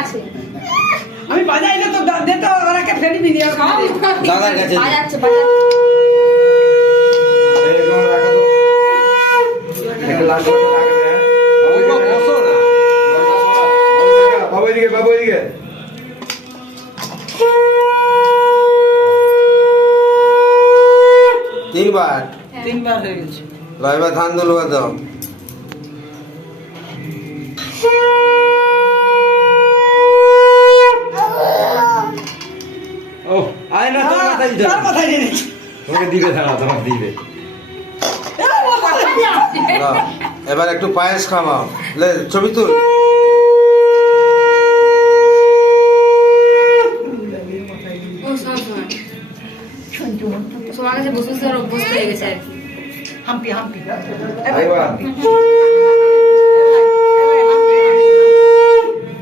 আছে। আমি বাজাই না তো দে তো ওরাকে ফেরি বিনিয়া দাদার কাছে। বাজাচ্ছে হ্যাঁ? বাবা বসো না। বাবু এদিকে বাবু এদিকে। তিনবার। তিনবার হয়ে গেছে। এবার ধান দলুয়া দাও তোর মাথায় দিতে তার মাথায় দিয়ে দিচ্ছি তোমাকে দিবে দাঁড়া তোমার দিবে এবার একটু পায়েস লে ছবি তুল ও সব কাছে বসে বসে অভ্যস্ত হয়ে গেছে আর কি হাম্পি হাম্পি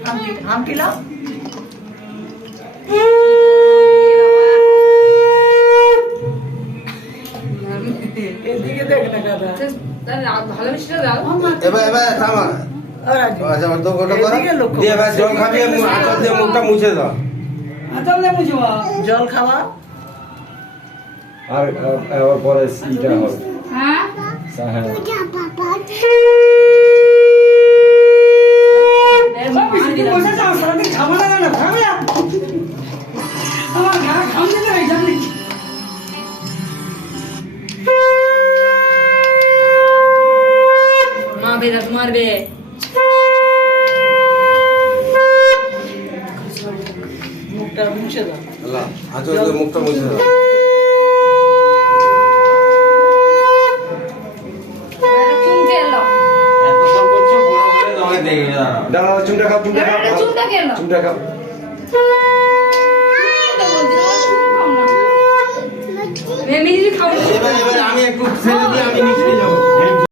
হাম্পি হাম্পি লাও এদিকে দেখ না দাদা তাহলে ভালোবেসে দাও এবার এবার থামা। আচ্ছা এবার গোটা করো। দিয়ে এবার জল খাবি আচার দিয়ে মুখটা মুছে দাও। আচলে জল খাওয়া আর পরে ইটা হবে। হ্যাঁ? হ্যাঁ। মারবে দাঁত মারবে মুখটা মুছে দাও। আল্লাহ দিয়ে মুখটা মুছে দাও। দাঁড়াও চুমটা খাও চুমটা খাও। খেলো খাও। আমি একটু ছেড়ে দিয়ে আমি নিচে যাব